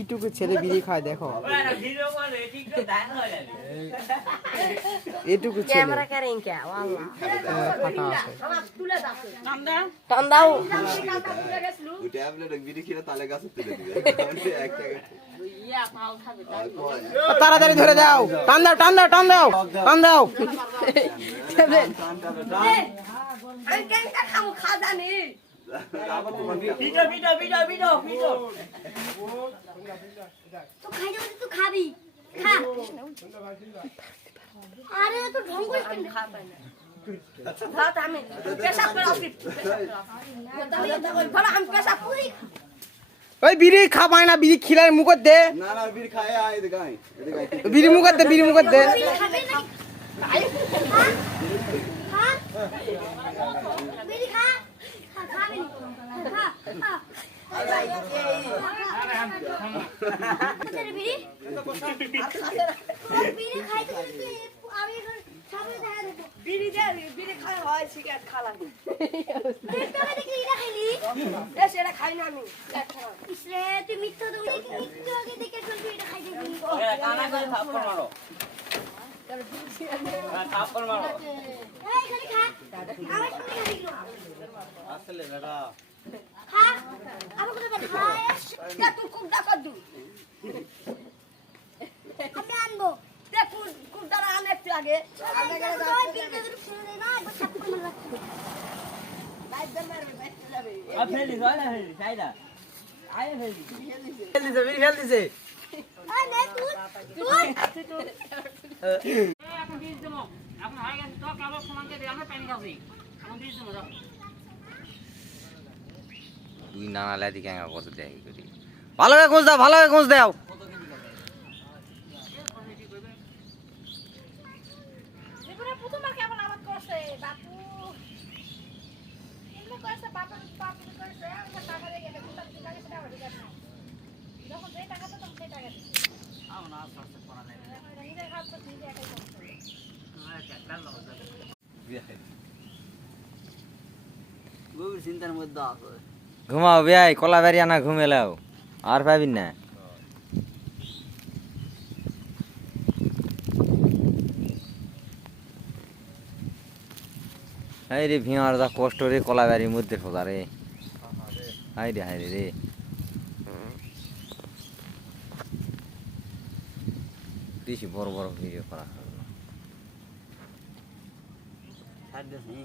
ইটুকু ছেলে বিড়ি খায় দেখো, এটুকু ছেলে তাড়াতাড়ি ধরে দাও, টান দাও টান দাও টান দাও টান দাও। খাবি খা আরে তো ঢং করে ভাত আমি পেশাব করে আসি ভালো আমি পেশাব করি। ওই বিড়ি খাবাই না, বিড়ি খিলার মুখত দে। না না বিড়ি খায় আয় এদিকে আয়, এদিকে আয়। বিড়ি মুখত দে, বিড়ি মুখত দে। বিড়ি খাবে না খা বিড়ি খা খাবি খা খা বিড়ি বিড়ি খাইতে আমি সামনে দেখা দেবো। বিড়ি দে, বিড়ি খাওয়া হয়, সিগারেট খাওয়া লাগে। দেখতে দেখি এটা খাইলি এ সেটা খাই না আমি। ইসরে তুই মিথ্যা তো মিথ্যা আগে দেখে চলবি এটা খাই দিবি। কানা করে থাপ্পড় মারো, থাপ্পড় মারো। এই খালি খা আমার সামনে খাবি না আসলে বেটা খা আমার কথা বল খা তুই খুব ডাকা দু আমি আনবো দেখুন খুব দ্বারা আনে একটু আগে আমি গেলে যাই পিনতে ধরে ছেড়ে দে না একবার চাপ করে মার রাখতে বাইরে মারবে বাইরে যাবে আ ফেলি হয় না ফেলি সাইডা আয় ফেলি ফেল দিছে, বিড়ি ফেল দিছে। আয় নে তুই এখন দিস দেবো, এখন হয়ে গেছে তো কেবল সমানকে দিয়ে আমরা পানি খাচ্ছি, এখন দিস দেবো যাও। দুই নানা লাদি কেন কত দেয় করি, ভালো করে খোঁজ দাও, ভালো করে খোঁজ দাও। এবারে প্রথমবার কেমন আবাদ করছে বাপু এমনি করছে বাপু বাপু করছে ওটা টাকা দিয়ে গেছে কোথা থেকে টাকা সেটা হবে না যখন যে টাকা তো তখন সেই টাকা দিচ্ছে আও না আস্তে পড়া যায় না, নিজের হাত তো নিজে একাই করছে গভীর চিন্তার মধ্যে আছে। ঘুমাও ভাই, কলা বেরি আনা ঘুমেলাও আর পাবিন না। হাই রে ভিয়ার যা কষ্ট রে, কলা বেরির মধ্যে সোজা রে, হাই রে রে। বেশি বড় বড় ভিডিও করা। ছাড় দিস নি।